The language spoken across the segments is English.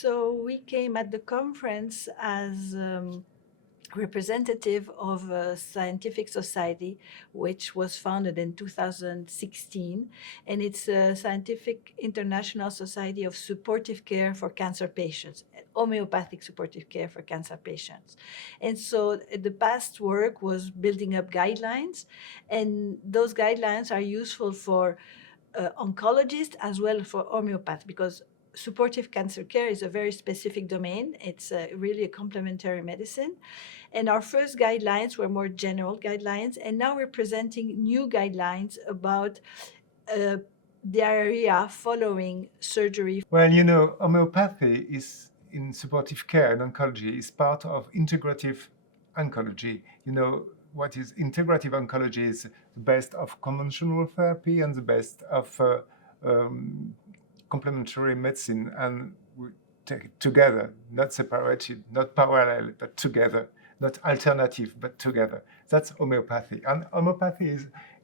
So we came at the conference as representative of a scientific society which was founded in 2016, and it's a scientific international society of supportive care for cancer patients, homeopathic supportive care for cancer patients. And so the past work was building up guidelines, and those guidelines are useful for oncologists as well for homeopaths, because supportive cancer care is a very specific domain. It's really a complementary medicine. And our first guidelines were more general guidelines, and now we're presenting new guidelines about diarrhea following surgery. Well, you know, homeopathy is in supportive care and oncology is part of integrative oncology. You know, what is integrative oncology is the best of conventional therapy and the best of complementary medicine, and we take it together, not separated, not parallel, but together, not alternative, but together. That's homeopathy. And homeopathy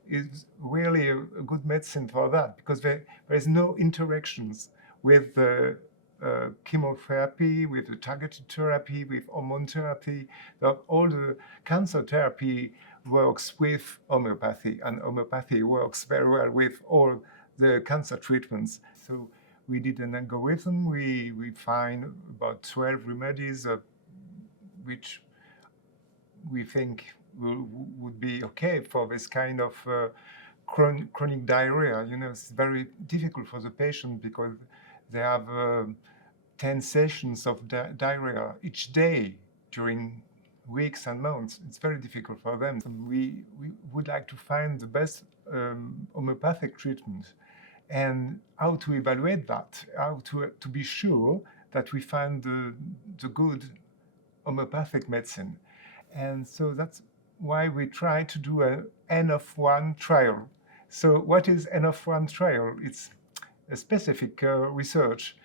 is really a good medicine for that, because there is no interactions with the chemotherapy, with the targeted therapy, with hormone therapy. All the cancer therapy works with homeopathy, and homeopathy works very well with all the cancer treatments. So we did an algorithm. We find about 12 remedies which we think would be okay for this kind of chronic diarrhea. You know, it's very difficult for the patient because they have 10 sessions of diarrhea each day during weeks and months. It's very difficult for them. We would like to find the best homeopathic treatment, and how to evaluate that, how to be sure that we find the good homeopathic medicine. And so that's why we try to do an N-of-1 trial. So what is N-of-1 trial? It's a specific research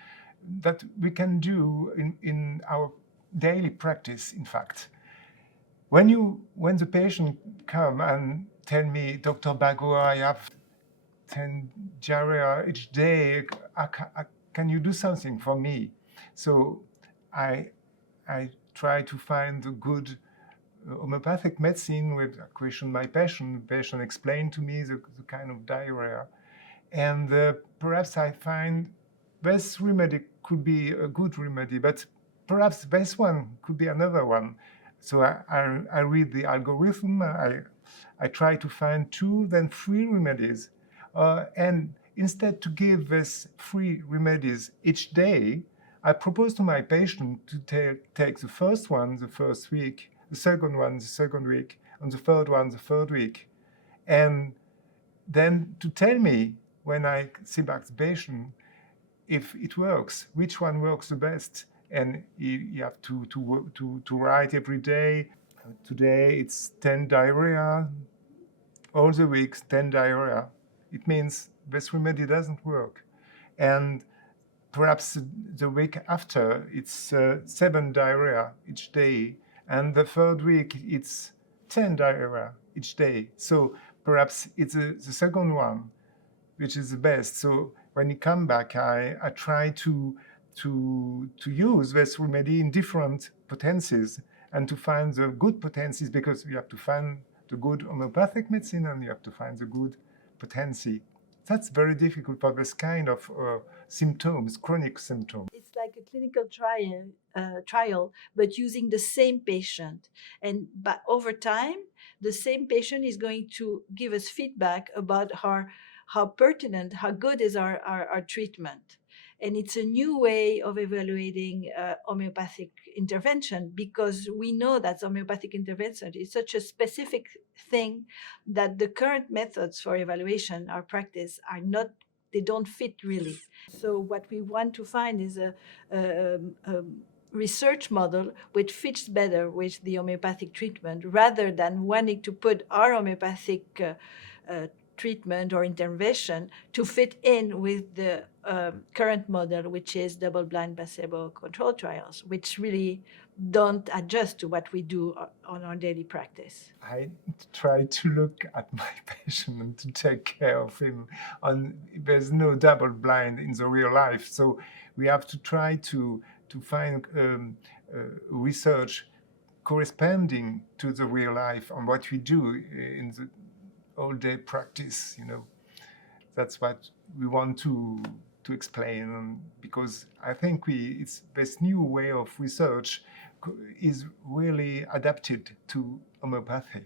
that we can do in our daily practice, in fact. When the patient come and tell me, Dr. Bagot, I have 10 diarrhea each day, can you do something for me? So I try to find a good homeopathic medicine with a question my patient. The patient explained to me the kind of diarrhea. And perhaps I find this remedy could be a good remedy, but perhaps this one could be another one. So I read the algorithm, I try to find 2, then 3 remedies. And instead to give these 3 remedies each day, I propose to my patient to take the first one the first week, the second one the second week, and the third one the third week. And then to tell me, when I see back the patient, if it works, which one works the best. And you have to write every day. Today it's 10 diarrhea, all the weeks 10 diarrhea. It means this remedy doesn't work. And perhaps the week after, it's 7 diarrhea each day. And the third week, it's 10 diarrhea each day. So perhaps it's the second one, which is the best. So when you come back, I try to use this remedy in different potencies and to find the good potencies, because you have to find the good homeopathic medicine and you have to find the good potency. That's very difficult for this kind of symptoms, chronic symptoms. It's like a clinical trial, but using the same patient. And but over time, the same patient is going to give us feedback about how pertinent, how good is our treatment. And it's a new way of evaluating homeopathic intervention, because we know that homeopathic intervention is such a specific thing that the current methods for evaluation, our practice, they don't fit really. So what we want to find is a research model which fits better with the homeopathic treatment, rather than wanting to put our homeopathic treatment or intervention to fit in with the current model, which is double-blind placebo-controlled trials, which really don't adjust to what we do on our daily practice. I try to look at my patient and to take care of him. There's no double-blind in the real life, so we have to try to find research corresponding to the real life and what we do in the all-day practice. That's what we want to explain, because I think it's this new way of research is really adapted to homeopathy.